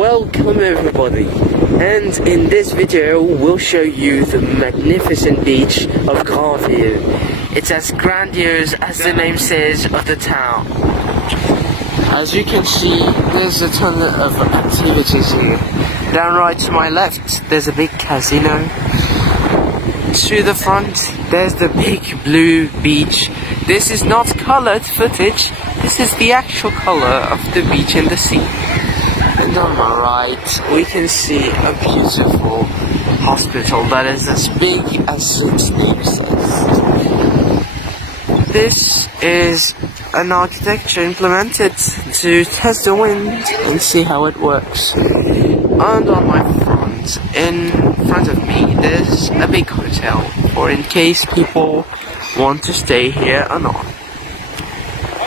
Welcome everybody, and in this video we'll show you the magnificent beach of Granville. It's as grandiose as the name says of the town. As you can see, there's a ton of activities here. Down right to my left, there's a big casino. To the front, there's the big blue beach. This is not colored footage, this is the actual color of the beach and the sea. And on my right, we can see a beautiful hospital that is as big as its name says. This is an architecture implemented to test the wind and see how it works. And on my front, in front of me, there's a big hotel, for in case people want to stay here or not.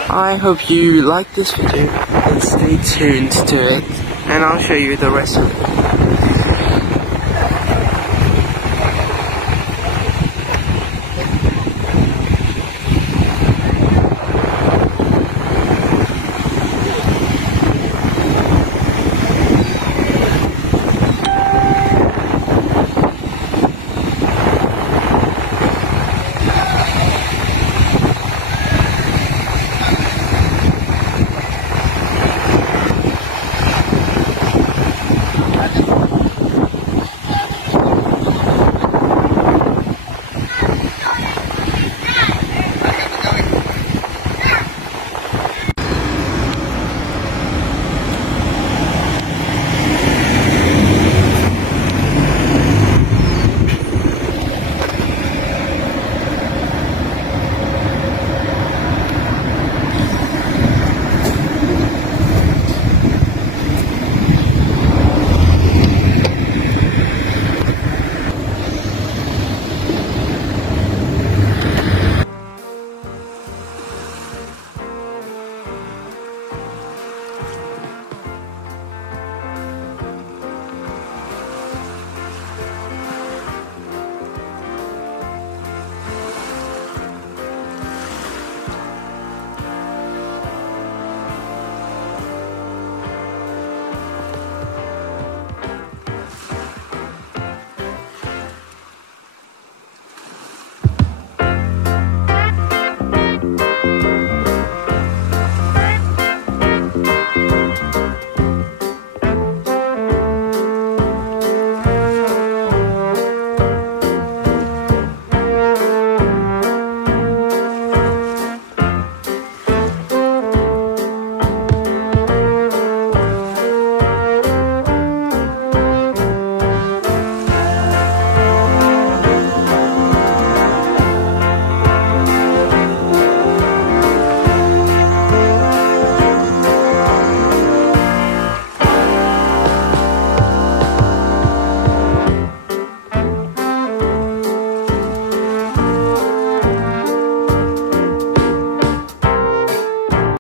I hope you like this video and stay tuned to it, and I'll show you the rest of it.